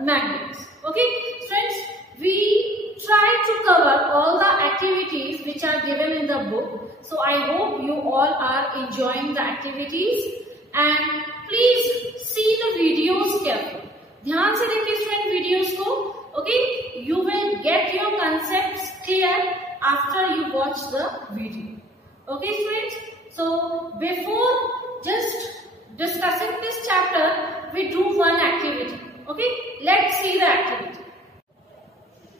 magnets. Okay, friends, we try to cover all the activities which are given in the book. So I hope you all are enjoying the activities and please see the videos carefully. ध्यान से देखिए student videos को. Okay, you will get your concepts clear after you watch the video. Okay, students. So before just discussing this chapter, we do one activity. Okay, let's see the activity.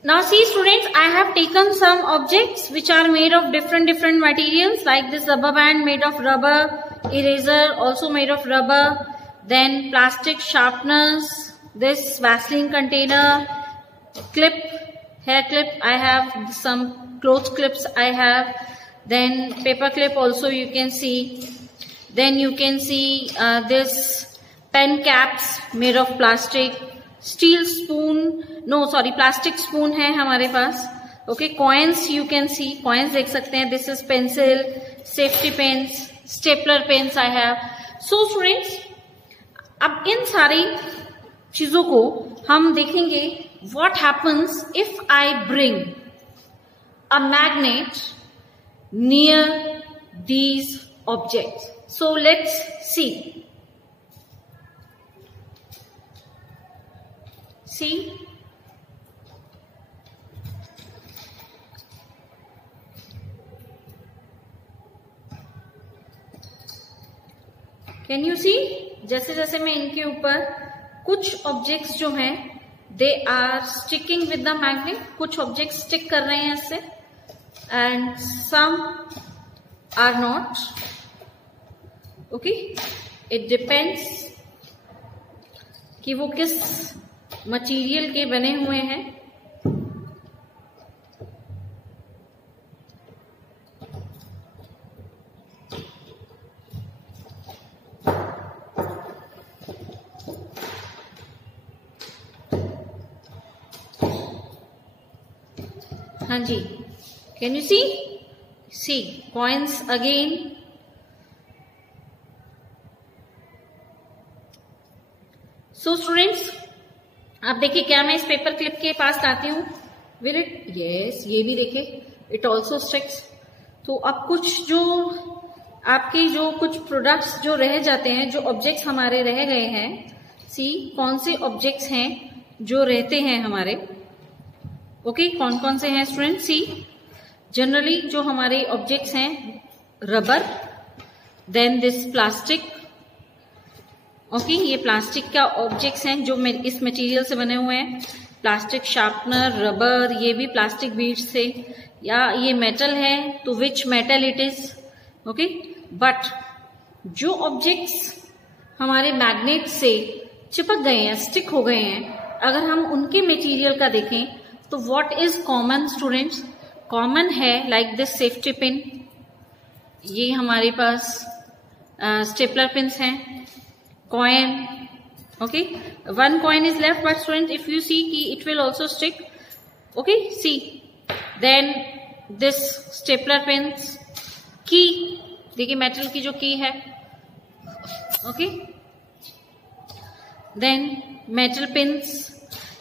Now see students, I have taken some objects which are made of different materials, like this rubber band made of rubber, eraser also made of rubber, then plastic sharpeners, this Vaseline container, clip, hair clip, I have some clothes clips I have, then paper clip also you can see, then you can see this pen caps made of plastic, steel spoon, no sorry plastic spoon है हमारे पास. Okay, coins you can see, coins देख सकते हैं. This is pencil, safety pens, stapler pens I have. So students, अब इन सारी चीजों को हम देखेंगे. What happens if I bring a magnet near these objects. So let's see. See, can you see, जैसे जैसे मैं इनके ऊपर कुछ ऑब्जेक्ट्स जो हैं they are sticking with the magnet, कुछ ऑब्जेक्ट्स स्टिक कर रहे हैं इससे and some are not. Okay, it depends कि वो किस मटेरियल के बने हुए हैं. हाँ जी, can you see coins again. So students, आप देखिए, क्या मैं इस पेपर क्लिप के पास आती हूँ, विल इट, यस, ये भी देखिए, इट ऑल्सो स्टिक्स. तो अब कुछ जो आपके जो कुछ प्रोडक्ट्स जो रह जाते हैं, जो ऑब्जेक्ट्स हमारे रह गए हैं, सी कौन से ऑब्जेक्ट्स हैं जो रहते हैं हमारे. ओके, कौन कौन से हैं स्टूडेंट. सी, जनरली जो हमारे ऑब्जेक्ट्स हैं, rubber, then this plastic. Okay, ये प्लास्टिक का ऑब्जेक्ट्स हैं जो इस मटेरियल से बने हुए हैं. प्लास्टिक शार्पनर, रबर, ये भी प्लास्टिक बीड्स से, या ये मेटल है तो which metal it is. Okay, but जो ऑब्जेक्ट्स हमारे मैग्नेट से चिपक गए हैं, स्टिक हो गए हैं, अगर हम उनके मटेरियल का देखें तो what is common students. Common है लाइक दिस सेफ्टी पिन, ये हमारे पास स्टेपलर पिन्स हैं, coin. Okay, one coin is left, but students, if you see key, it will also stick. Okay, see, then this stapler pins, key, देखिए metal की जो की है. Okay, then metal pins,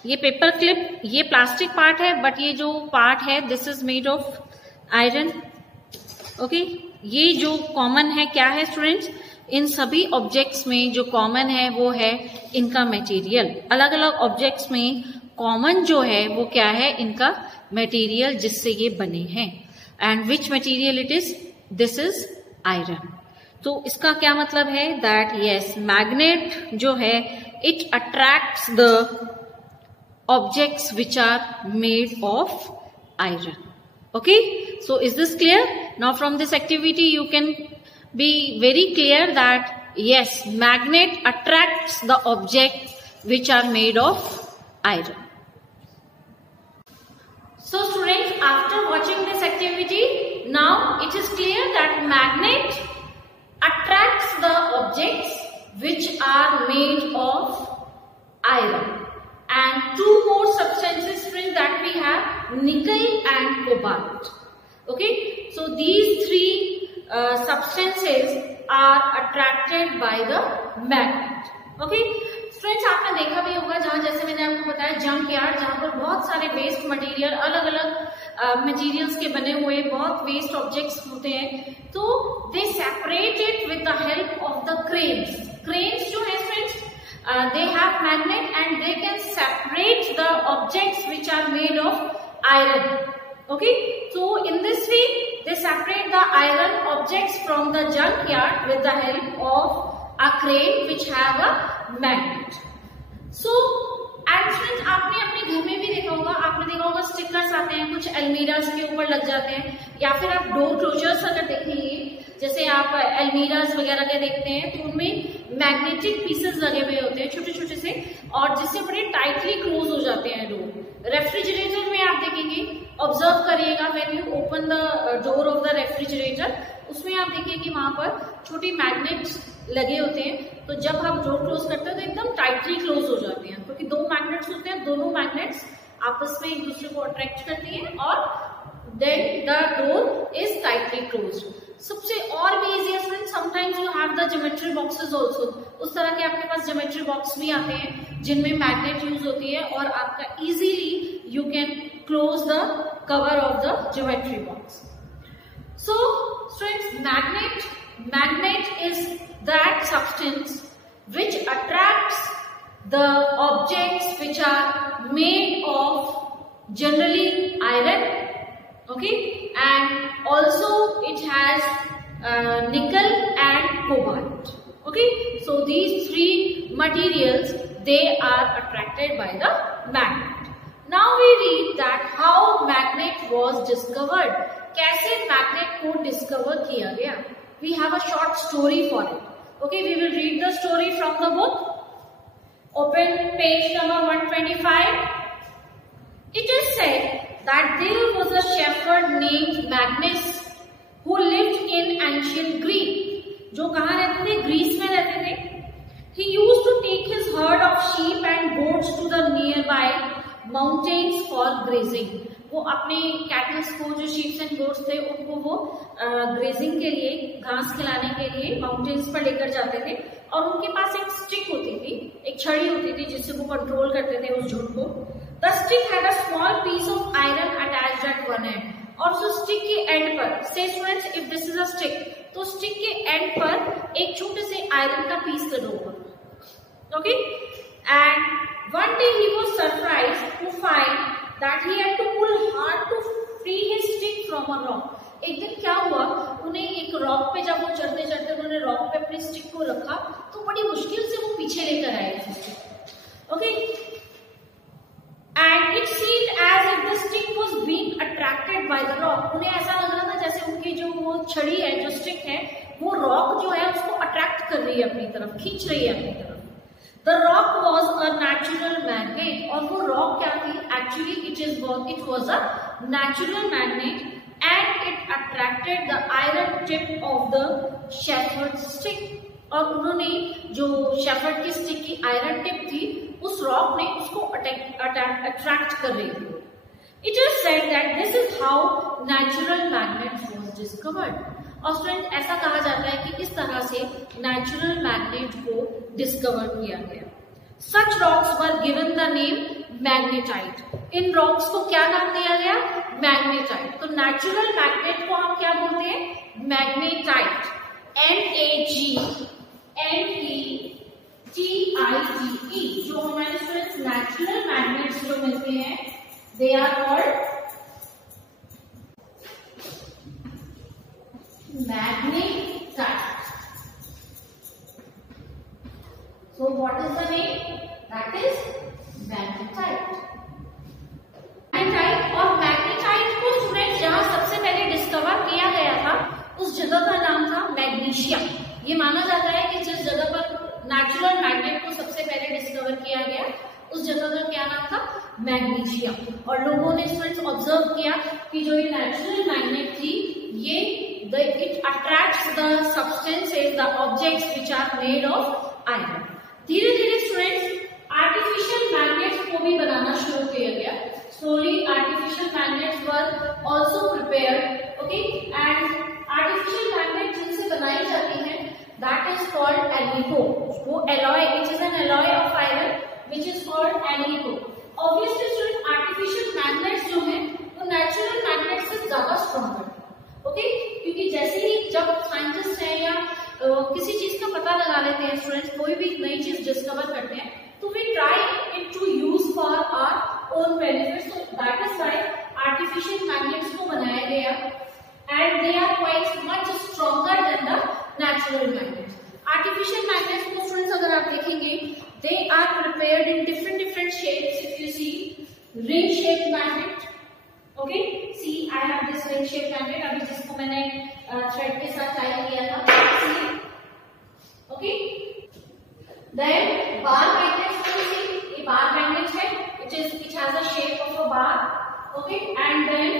ये paper clip, ये plastic part है, but ये जो पार्ट है this is made of iron. Okay, ये जो कॉमन है क्या है स्टूडेंट्स, इन सभी ऑब्जेक्ट्स में जो कॉमन है वो है इनका मटेरियल. अलग अलग ऑब्जेक्ट्स में कॉमन जो है वो क्या है, इनका मटेरियल जिससे ये बने हैं. And which material it is, this is iron. तो इसका क्या मतलब है, दैट यस, मैग्नेट जो है it attracts the objects which are made of iron. Okay, so is this clear. Now from this activity you can be very clear that yes, magnet attracts the objects which are made of iron. So students, after watching this activity, now it is clear that magnet attracts the objects which are made of iron. And two more substances friends that we have, nickel and cobalt. Okay, so these three substances are attracted by the magnet. Okay, friends आपने देखा भी होगा, जहां जैसे मैंने आपको बताया junk yard, जहाँ पर बहुत सारे वेस्ट मटेरियल, अलग अलग मटेरियल्स के बने हुए बहुत वेस्ट ऑब्जेक्ट्स होते हैं, तो they separate it with the help of the cranes. Cranes जो है friends, they have magnet and they can separate the objects which are made of iron. Okay, so in this way they separate the iron objects from the junk yard with the help of a crane which have a magnet. So and friends, आपने अपने घर में भी देखा होगा, आपने देखा होगा स्टिकर्स आते हैं कुछ अलमीरास के ऊपर लग जाते हैं, या फिर आप डोर क्लोजर्स अगर देखेंगे, जैसे आप अलमीरास वगैरह के देखते हैं तो उनमें मैग्नेटिक पीसेस लगे हुए होते हैं छोटे छोटे से, और जिससे बड़े टाइटली क्लोज हो जाते हैं डोर। रेफ्रिजरेटर में आप देखेंगे, ऑब्जर्व करिएगा, when you open the door of the refrigerator, उसमें आप देखिए कि वहां पर छोटी मैग्नेट्स लगे होते हैं, तो जब हम डोर क्लोज करते हैं तो एकदम टाइटली क्लोज हो जाते हैं, क्योंकि दो मैग्नेट्स होते हैं, दोनों मैग्नेट्स आपस में एक दूसरे को अट्रैक्ट करती हैं और then the door is tightly closed. सबसे और भी इजी है friends, sometimes you have the geometry boxes also, उस तरह के आपके पास ज्योमेट्री बॉक्स भी आते हैं जिनमें मैग्नेट यूज होती है और आपका easily you can close the cover of the geometry box. So friends, magnet is that substance which attracts the objects which are made of generally iron, okay, and also it has nickel and cobalt, okay. So these three materials, they are attracted by the magnet. Now we read that how magnet was discovered. कैसे magnet को discover किया गया? We have a short story for it. Okay, we will read the story from the book. Open page number 125. It is said that there was a shepherd named Magnus who lived in ancient Greece. जो कहाँ रहते थे? Greece में रहते थे. He used to take his herd of sheep and goats to the nearby mountains for grazing. वो अपने kettles को, जो शीप्स एंड गोट्स थे, उनको वो ग्रेजिंग के लिए, घास खिलाने के लिए माउंटेन्स पर लेकर जाते थे, और उनके पास एक स्टिक होती थी, एक छड़ी होती थी जिससे वो कंट्रोल करते थे उस झुंड को। The stick had a small piece of iron attached at one end, और उस स्टिक के एंड पर, से students if this is a stick, तो स्टिक के एंड पर एक छोटे से आयरन का पीस लगा हुआ, okay. And one day he was surprised to find that he had to pull hard to free his stick from a rock. एक दिन क्या हुआ, उन्हें एक रॉक पे, जब वो चढ़ते चढ़ते उन्होंने रॉक पे अपने स्टिक को रखा, तो बड़ी मुश्किल से वो पीछे लेकर आए उस stick, okay. And it seemed as if the stick was being attracted by the rock. उन्हें ऐसा लग रहा था जैसे उनकी जो वो छड़ी है, जो स्टिक है, वो रॉक जो है उसको अट्रैक्ट कर रही है अपनी तरफ, खींच रही है अपनी तरफ। The rock was a natural magnet, और वो रॉक क्या थी? Actually, it was a natural magnet, and it attracted the iron tip of the shepherd's stick. और उन्होंने जो शेफर्ड की स्टिक की आयरन टिप थी, उस रॉक ने उसको अट्रैक्ट कर रही थी। It is said that this is how natural magnet was discovered. और फ्रेंड, ऐसा कहा जाता है कि इस तरह से नेचुरल मैग्नेट को डिस्कवर किया गया। Such rocks were given the name magnetite. In rocks को क्या नाम दिया गया? मैग्नेटाइट। तो नेचुरल मैग्नेट को हम क्या बोलते हैं? मैग्नेटाइट। NAGNETITE। जो हमारे स्टूडेंट्स नेचुरल मैग्नेट्स जो मिलते हैं, they are called magnetite. So what is the name? That is magnetite. Magnetite और मैग्नेटाइट को स्टूडेंट जहां सबसे पहले डिस्कवर किया गया था, उस जगह का नाम था मैग्नीशिया। ये माना जाता है कि जिस जगह पर नेचुरल मैग्नेट को सबसे पहले डिस्कवर किया गया, उस जगह का क्या नाम था? मैग्नीशिया। और लोगों ने स्टूडेंट्स ऑब्जर्व किया कि जो ये नेचुरल मैग्नेट थी, ये it attracts the substances, the objects which are made of iron. धीरे धीरे स्टूडेंट्स आर्टिफिशियल मैग्नेट्स को भी बनाना शुरू किया गया। Slowly artificial magnets were also prepared, okay, and artificial magnet जिनसे बनाई जाती है, that is called alnico. वो alloy, it is an alloy of iron which is for एनीकोड। ऑब्वियसली स्टूडेंट आर्टिफिशियल मैग्नेट्स जो है वो नेचुरल मैग्नेट से ज्यादा स्ट्रॉन्ग है, ओके, क्योंकि जैसे ही जब साइंटिस्ट है या किसी चीज का पता लगा लेते हैं स्टूडेंट्स, कोई भी नई चीज डिस्कवर करते हैं, तो we try it to use for our own benefit. So that is why artificial magnets को बनाया गया and they are quite much stronger than the natural magnets. Artificial magnets को स्टूडेंट्स अगर आप देखेंगे, they are prepared in different shapes. If you see ring shape magnet, okay, see I have this ring shape magnet, अभी जिसको मैंने thread के साथ tie किया था, ओके। देन बार मैग्नेट्स को सी, ये बार मैग्नेट है which has a shape of a bar, okay, and then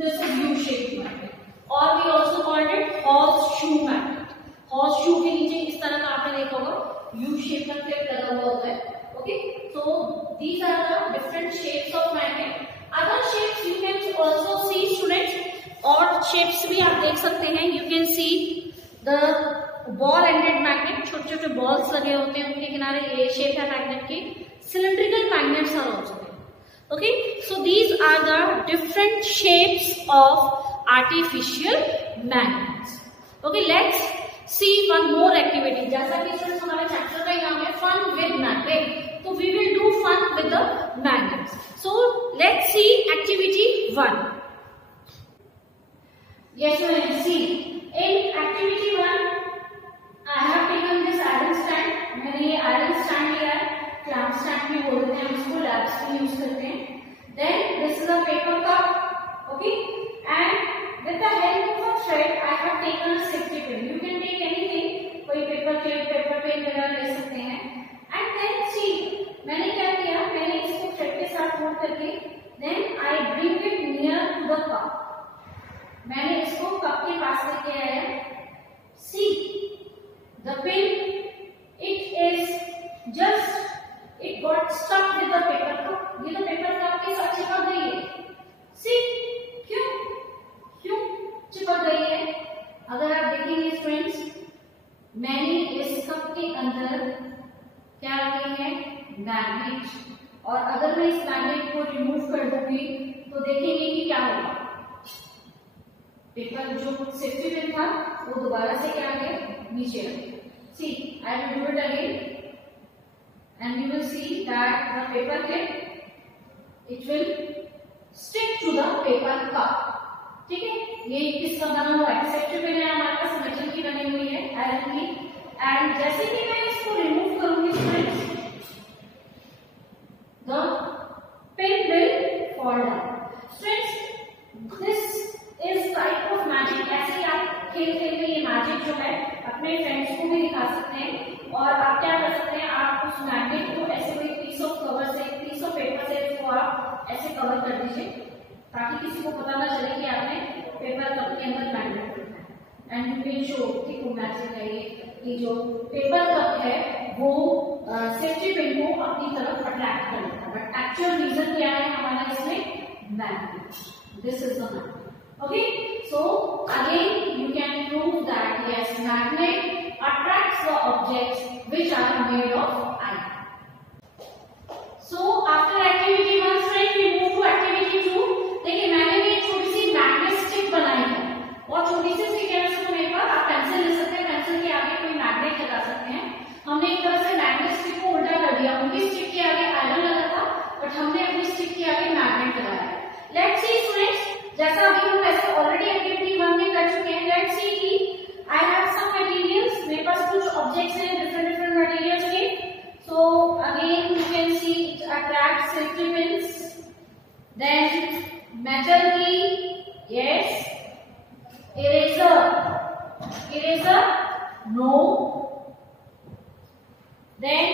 this is U shaped magnet, or we also called it horseshoe magnet। horseshoe के नीचे इस तरह का आपने देखा होगा U shape का क्लिप लगा हुआ होता है, okay। So these are the different shapes of magnet। other shapes you can also see students, और shapes भी आप देख सकते हैं। you can see the ball ended magnet, छोटे छोटे balls लगे होते हैं उनके किनारे, ये shape है magnet की। cylindrical magnets are also there, okay। so these are the different shapes of artificial magnets, okay। let's see one more activity। जैसा कि स्टूडेंट्स हमारे चैप्टर का नाम है fun with magnet, तो we will do fun with the magnets। so let's see activity 1। yes students, see in activity 1 I have taken this iron stand। मैंने ये iron stand लिया है, clamp stand भी बोलते हैं हम इसको, लैब्स में यूज करते हैं। then this is a paper cup, okay, and with the help of a thread I have taken a safety pin। you can take anything, कोई paper clip, paper pen वगैरह ले सकते हैं। and then see मैंने क्या किया, मैंने इसको thread के साथ होल्ड करके then I bring it near to the cup। मैंने इसको कप के पास लेके आया। see the pin, it is just it got stuck with the paper cup। ये तो पेपर कप के साथ चिपक गई है। see क्यों चिपक गई है? अगर आप देखेंगे स्टूडेंट्स, मैंने इस कप के अंदर क्या रखे हैं, मैग्नेट, और अगर मैं इस मैग्नेट को रिमूव कर दूंगी तो देखेंगे कि क्या होगा, पेपर जो सेफ्टी पिन था वो दोबारा से क्या आ गया, नीचे आ गया। see I will do it again and you will see that the paper clip it will stick to the paper cup। ठीक है, ये किसका बना हुआ है, सेफ्टी पिन है हमारे पास, मेटल की बनी हुई है, आयरन की। एंड जैसे कि मैं इसको रिमूव करूंगी students, the pin will fall down। Students this is type of magic। ऐसे ही आप खेल में ये मैजिक जो है अपने फ्रेंड्स को भी दिखा सकते हैं। और आप क्या कर सकते हैं, आप उस मैग्नेट को ऐसे कोई पीस ऑफ कवर से, पीस ऑफ पेपर से इसको आप ऐसे कवर कर दीजिए ताकि किसी को पता ना चले कि आपने पेपर कप के अंदर मैग्नेट रखा है। एंड यू कैन शो कि वो मैजिक है ये, कि जो पेपर कप है वो सेफ्टी पिन को अपनी तरफ अट्रैक्ट कर लेता है। बट एक्चुअल रीजन क्या है हमारा इसमें, magnet. This is the magnet, okay। so again you can prove that yes, magnet attracts the objects which are made of iron। so after activity 1 friend we move to activity 2। देखिए मैंने ये छोटी सी magnet stick बनाई है, और छोटी सी stick है उसको मेरे पास, आप पेंसिल ले सकते हैं, पेंसिल के आगे कोई मैग्नेट लगा सकते हैं। हमने एक तरह से मैग्नेट स्टिक को उल्टा कर दिया, उनकी स्टिक के आगे आयरन लगा था बट हमने अपनी स्टिक के आगे मैग्नेट लगाया। लेट्स सी स्टूडेंट्स, जैसा अभी हम वैसे ऑलरेडी एक्टिविटी 1 में कर चुके हैं। लेट्स सी कि आई हैव सम मटेरियल्स, मेरे पास कुछ ऑब्जेक्ट्स हैं डिफरेंट मटेरियल्स के। So again you can see it attract safety pins, then metal key, yes, eraser no, then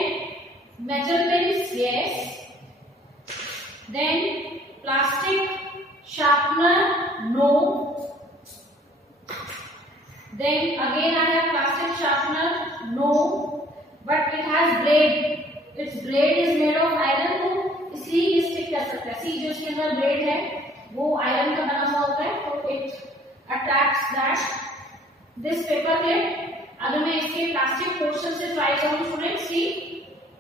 metal pins, yes, then plastic sharpener, no, then again I have plastic sharpener, no, but it has blade, its blade is made of iron, तो इसलिए ये stick कर सकता है। सी जो इसके अंदर blade है वो आयरन का बना हुआ होता है, तो it attracts that this paper clip. अगर मैं इसके प्लास्टिक पोर्शन से ट्राई करूं student, see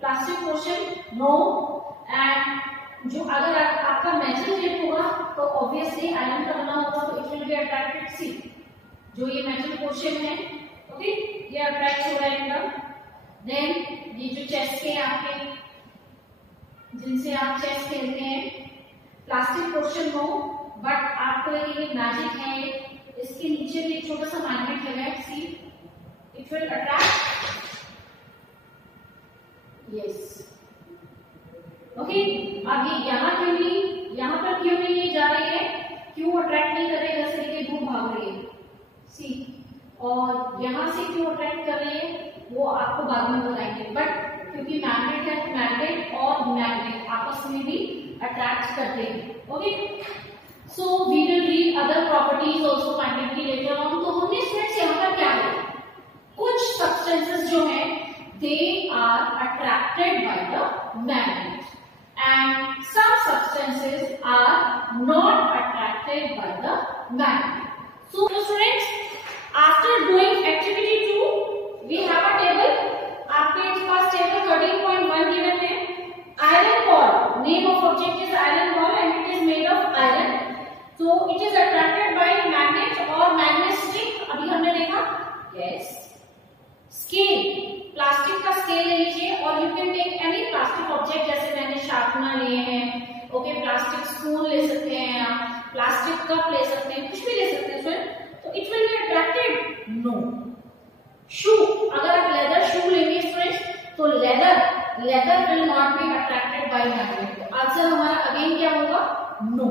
plastic portion no. And जो अगर आपका मेटल टेप होगा तो ऑब्वियसली आयरन का बना होगा तो इट विल बी अट्रैक्टेड। सी जो ये मेटल पोर्शन है, ओके, ये अट्रैक्ट हो रहा है एकदम। देन ये जो चेस्ट के आपके जिनसे आप चेस खेलते हैं, प्लास्टिक पोर्शन हो, बट आपको ये मैजिक है, इसके नीचे भी एक छोटा सा मैग्नेट लगा है। See it will attract, yes, okay. अब ये यहाँ क्यों नहीं, यहाँ पर क्यों नहीं जा रही है, क्यों अट्रैक्ट नहीं कर रही है, जैसे कि धूप भाग रही है। सी और यहाँ से क्यों अट्रैक्ट कर रही है वो आपको बाद में बताएंगे, बट क्योंकि मैग्नेट है, मैग्नेट और मैग्नेट आपस में भी अट्रैक्ट करते हैं, okay. So we will read other properties also magnet की लेटर ऑन। तो हमने स्टूडेंट्स यहाँ पर क्या किया, कुछ सब्सटेंसेस जो है they are attracted by the magnet and some substances are not attracted by the magnet. So students, after doing activity 2 we have a table. आपके पास टेबल 13.1 गिवन है। Iron ball, name of object is iron ball and it is made of iron. So it is attracted by magnet और magnet stick, अभी हमने देखा, yes. Scale, plastic का scale ले लीजिए और you can take any plastic object, जैसे मैंने शार्पनर लिए हैं, ओके, प्लास्टिक स्पून ले सकते हैं आप, प्लास्टिक कप ले सकते हैं, कुछ भी ले सकते हैं सर। तो it will be attracted, no. Shoe, अगर आप लेदर शू लेंगे फ्रेंड्स तो leather will not be attracted by magnet. तो आंसर हमारा अगेन क्या होगा, no.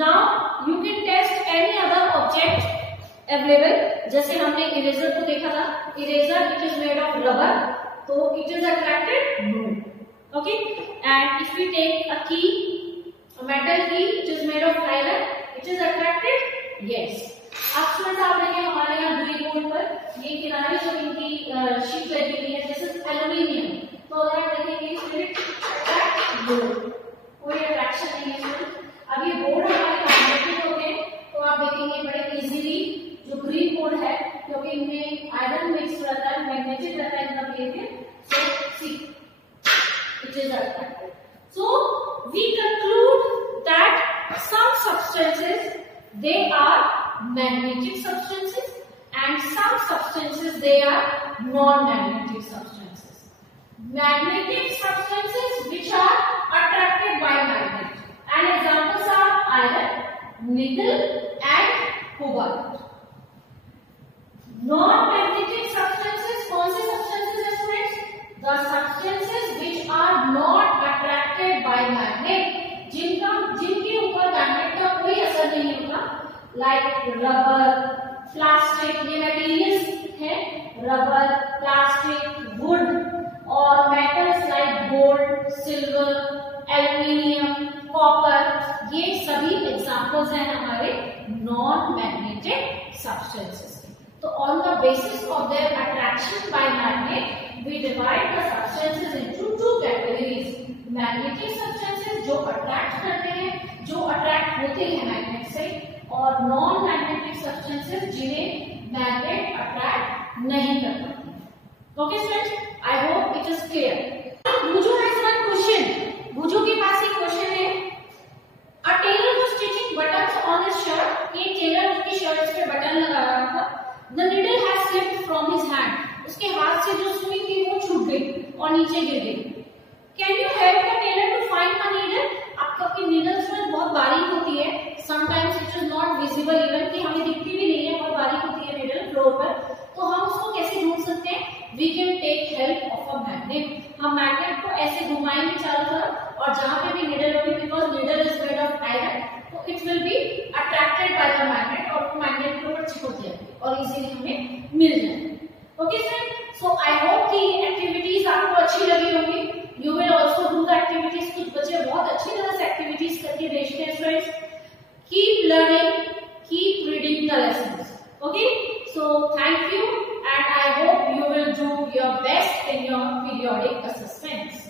Now you can test any other object available, जैसे हमने इरेजर को देखा था, eraser it is made of rubber, तो it is attracted, no, okay. And if we take a key, metal key, it is made of iron, it is attracted, yes. अब students आप देखें हमारे यहाँ ग्रे बोर्ड पर ये किनारे जो इनकी शीट लगी हुई है, जैसे एल्यूमिनियम, तो अगर आप देखेंगे कोई अट्रैक्शन नहीं है स्टूडेंट। अब ये बोर्ड हमारे मैग्नेटिक होते हैं, तो आप देखेंगे बड़े इजीली जो ग्रीन बोर्ड है, क्योंकि इनमें आयरन मिक्स रहता है, मैग्नेटिक रहता है इनका behaviour, so see it is attracted. So we conclude that some substances they are magnetic substances and some substances they are non-magnetic substances. Magnetic substances which are attracted by magnet, and examples are iron, nickel and cobalt. Non-magnetic substances, कौन से substances है students? The substances which are not attracted by magnet, जिनके ऊपर magnet का कोई असर नहीं होता, लाइक रबर, प्लास्टिक, ये मटेरियल्स है, रबर, प्लास्टिक, वुड और metals like gold, silver, aluminium, copper, ये सभी एग्जांपल्स हैं हमारे नॉन मैग्नेटिक सब्सटेंसेस के। तो on the basis of their attraction by magnet we divide the substances into two categories. Magnetic substances जो attract करते हैं, जो अट्रैक्ट होते हैं मैग्नेट से, और नॉन मैग्नेटिक सब्सटेंसेस जिन्हें मैग्नेट अट्रैक्ट नहीं कर पाते। Okay students, I hope it is clear. Boojho has one question, Boojho के पास एक क्वेश्चन है, a tailor was stitching buttons on his shirt, ये टेलर उसकी शर्ट पे बटन लगा रहा था, the needle has slipped from his hand, उसके हाथ से जो सुई थी वो छूट गई और नीचे गिर गई। Can you help the tailor to find the needle? आपकी नीडल्स में बहुत बारीक होती है, sometimes it is not visible, even कि हमें दिखती भी नहीं है, बहुत बारीक होती है नीडल फ्लोर पर, तो हम उसको कैसे ढूंढ सकते हैं? We can take help of a magnet. हम मैग्नेट को ऐसे घुमाएंगे चारों तरफ और जहां पे भी नीडल होगी, because needle is made of iron, तो it will be attracted by the magnet और वो मैग्नेट के ऊपर चिपक जाएगी और इजीली हमें मिल जाएगी। Okay friend, so I hope कि एक्टिविटीज आपको अच्छी लगी होंगी। You will also do the activities. कुछ बच्चे बहुत अच्छी तरह से एक्टिविटीज करके भेजते हैं friends. Keep learning, keep reading the lessons. Okay, so thank you and I hope you will do your best in your periodic assessments.